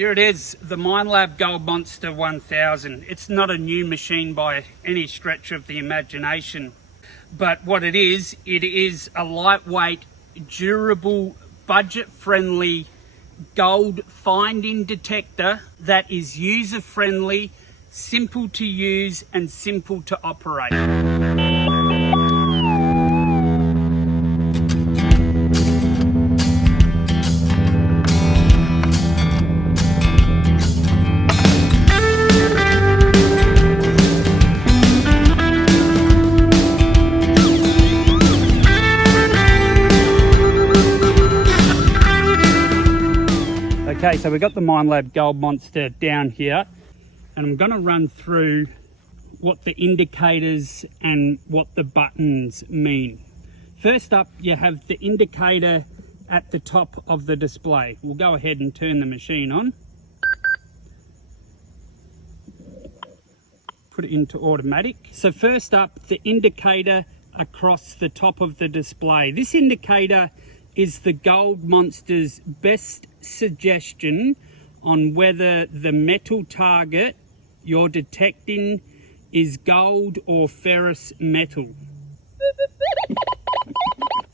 Here it is, the Minelab Gold Monster 1000. It's not a new machine by any stretch of the imagination, but what it is a lightweight, durable, budget-friendly gold finding detector that is user-friendly, simple to use and simple to operate. Okay, so we've got the Minelab Gold Monster down here, and I'm going to run through what the indicators and what the buttons mean. First up, you have the indicator at the top of the display. We'll go ahead and turn the machine on. Put it into automatic. So first up, the indicator across the top of the display. This indicator is the Gold Monster's best suggestion on whether the metal target you're detecting is gold or ferrous metal.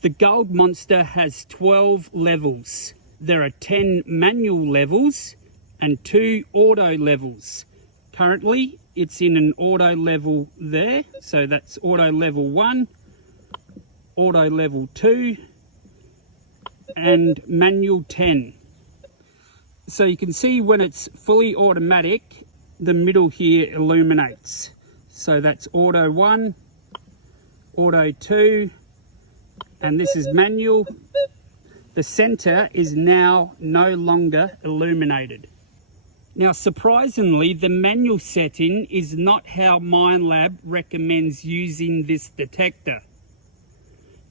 The Gold Monster has 12 levels. There are 10 manual levels and 2 auto levels. Currently, it's in an auto level there, so that's auto level 1, auto level 2, and manual 10. So you can see when it's fully automatic, the middle here illuminates. So that's auto 1, auto 2, and this is manual. The center is now no longer illuminated. Now, surprisingly, the manual setting is not how Minelab recommends using this detector.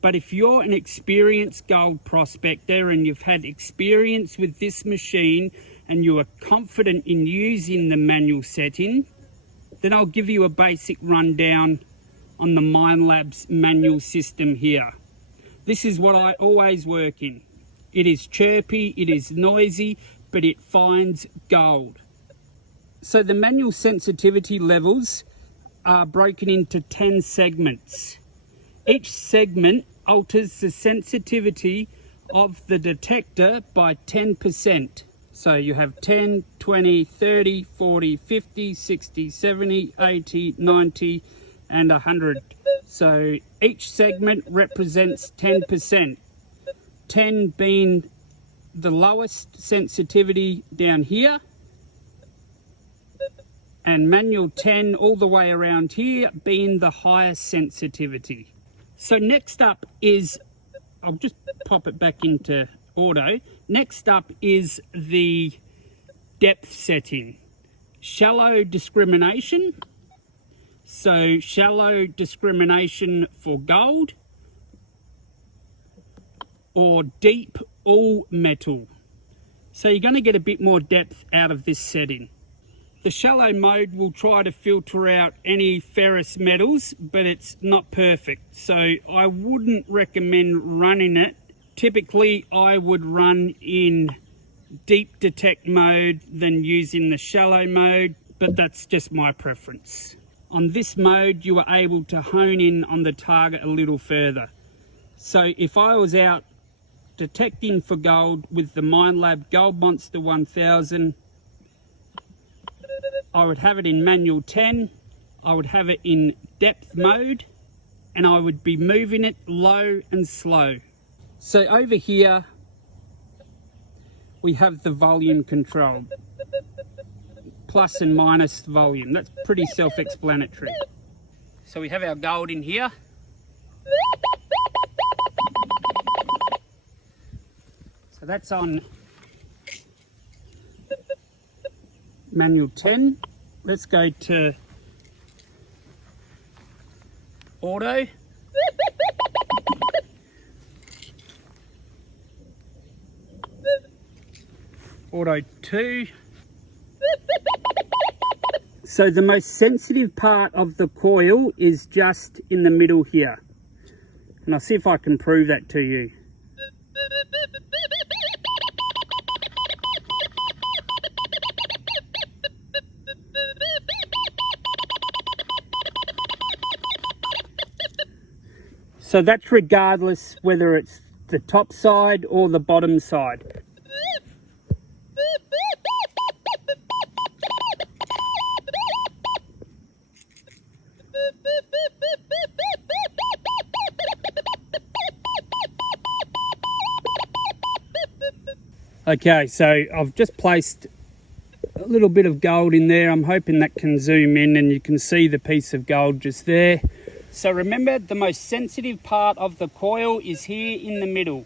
But if you're an experienced gold prospector and you've had experience with this machine and you are confident in using the manual setting, then I'll give you a basic rundown on the Minelab's manual system here. This is what I always work in. It is chirpy, it is noisy, but it finds gold. So the manual sensitivity levels are broken into 10 segments. Each segment alters the sensitivity of the detector by 10%. So you have 10, 20, 30, 40, 50, 60, 70, 80, 90, and 100. So each segment represents 10%. 10 being the lowest sensitivity down here, and manual 10 all the way around here being the highest sensitivity. So next up is, I'll just pop it back into auto. Next up is the depth setting. Shallow discrimination. So shallow discrimination for gold, or deep all metal. So you're going to get a bit more depth out of this setting. The shallow mode will try to filter out any ferrous metals, but it's not perfect. So I wouldn't recommend running it. Typically, I would run in deep detect mode than using the shallow mode, but that's just my preference. On this mode, you are able to hone in on the target a little further. So if I was out detecting for gold with the Minelab Gold Monster 1000, I would have it in manual 10, I would have it in depth mode, and I would be moving it low and slow. So over here, we have the volume control, plus and minus volume. That's pretty self-explanatory. So we have our gold in here. So that's on manual 10. Let's go to auto. Auto 2. So the most sensitive part of the coil is just in the middle here. And I'll see if I can prove that to you. So that's regardless whether it's the top side or the bottom side. Okay, so I've just placed a little bit of gold in there. I'm hoping that can zoom in and you can see the piece of gold just there. So remember, the most sensitive part of the coil is here in the middle.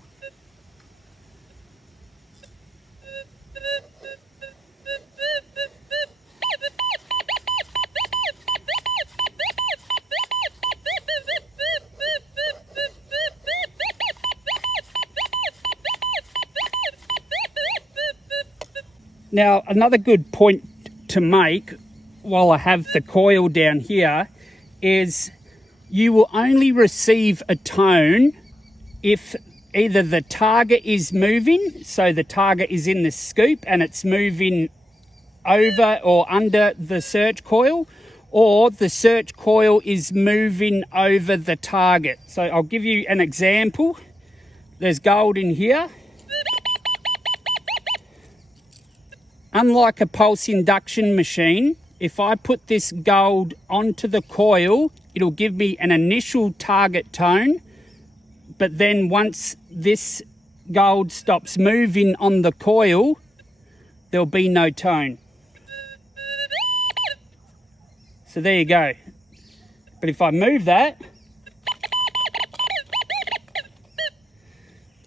Now, another good point to make while I have the coil down here is you will only receive a tone if either the target is moving, so the target is in the scoop and it's moving over or under the search coil, or the search coil is moving over the target. So I'll give you an example. There's gold in here. Unlike a pulse induction machine, if I put this gold onto the coil, it'll give me an initial target tone, but then once this gold stops moving on the coil, there'll be no tone. So there you go. But if I move that,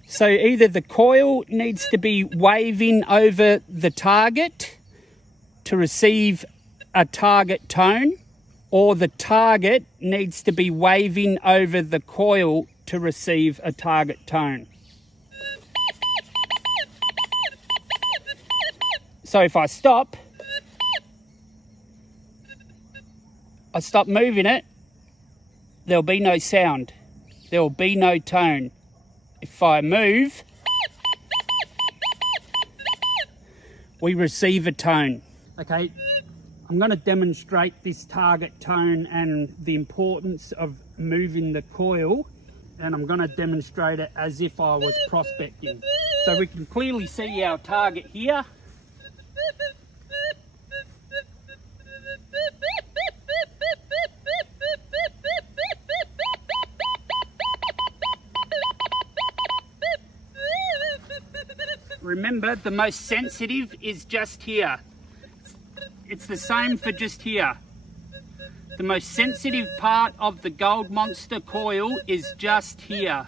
so either the coil needs to be waving over the target to receive a target tone, or the target needs to be waving over the coil to receive a target tone. So if I stop moving it, there'll be no sound. There'll be no tone. If I move, we receive a tone. Okay, I'm going to demonstrate this target tone and the importance of moving the coil, and I'm going to demonstrate it as if I was prospecting. So we can clearly see our target here. Remember, the most sensitive is just here. It's the same for just here. The most sensitive part of the Gold Monster coil is just here.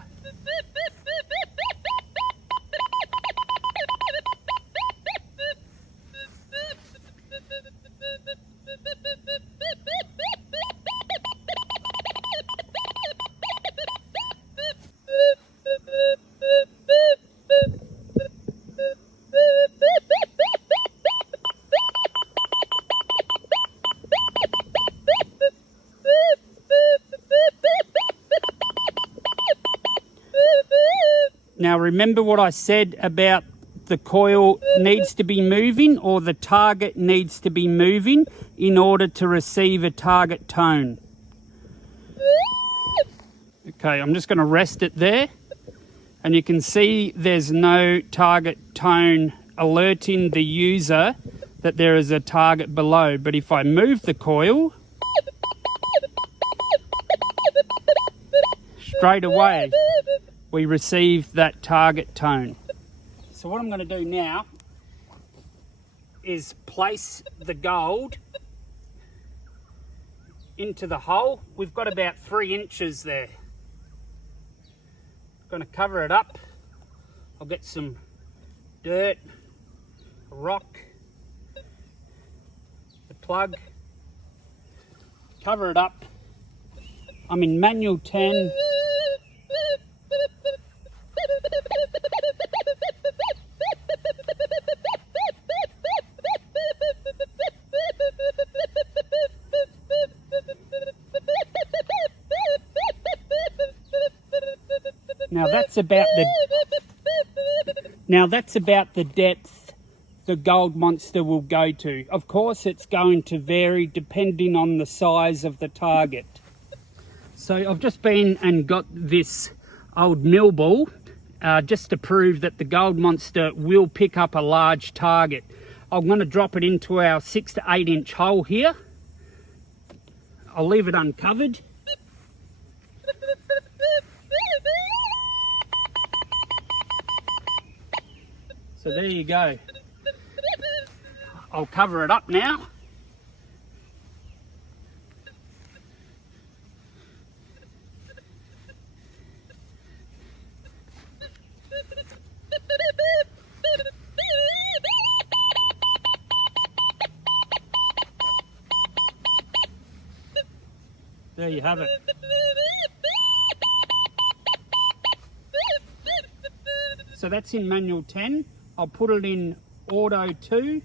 Now remember what I said about the coil needs to be moving, or the target needs to be moving in order to receive a target tone. Okay, I'm just going to rest it there, and you can see there's no target tone alerting the user that there is a target below. But if I move the coil, straight away we receive that target tone. So what I'm going to do now is place the gold into the hole. We've got about 3 inches there. I'm going to cover it up. I'll get some dirt, a rock, the plug, cover it up. I'm in manual 10. Now that's about the depth the Gold Monster will go to. Of course, it's going to vary depending on the size of the target. So I've just been and got this old mill ball just to prove that the Gold Monster will pick up a large target. I'm going to drop it into our 6 to 8 inch hole here. I'll leave it uncovered. So there you go. I'll cover it up now. There you have it. So that's in manual 10. I'll put it in auto 2.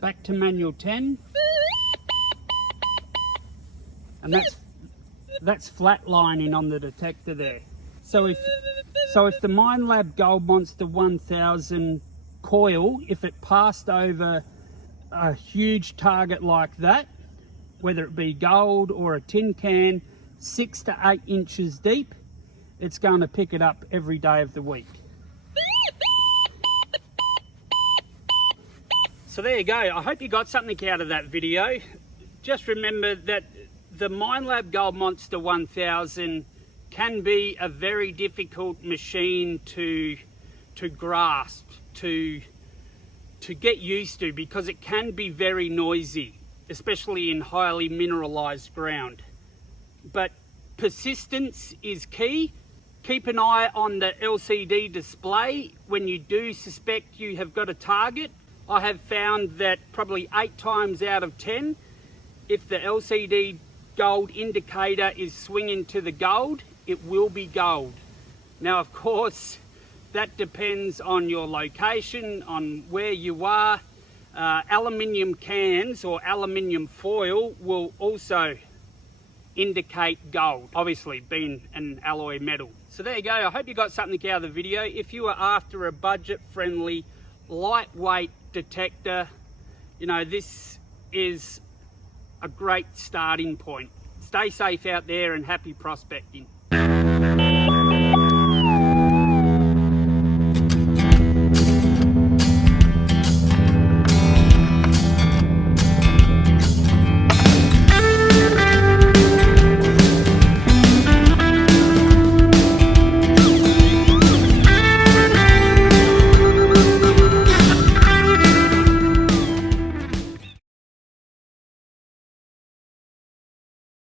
Back to manual 10. And that's flatlining on the detector there. So if the Minelab Gold Monster 1000 coil, if it passed over a huge target like that, whether it be gold or a tin can, 6 to 8 inches deep, it's going to pick it up every day of the week. So there you go. I hope you got something out of that video. Just remember that the Minelab Gold Monster 1000 can be a very difficult machine to grasp, to get used to, because it can be very noisy, especially in highly mineralized ground. But persistence is key. Keep an eye on the LCD display when you do suspect you have got a target. I have found that probably 8 times out of 10, if the LCD gold indicator is swinging to the gold, it will be gold. Now, of course, that depends on your location, on where you are. Aluminium cans or aluminium foil will also indicate gold, obviously being an alloy metal. So there you go. I hope you got something out of the video. If you are after a budget-friendly, lightweight detector, you know, this is a great starting point. Stay safe out there and happy prospecting.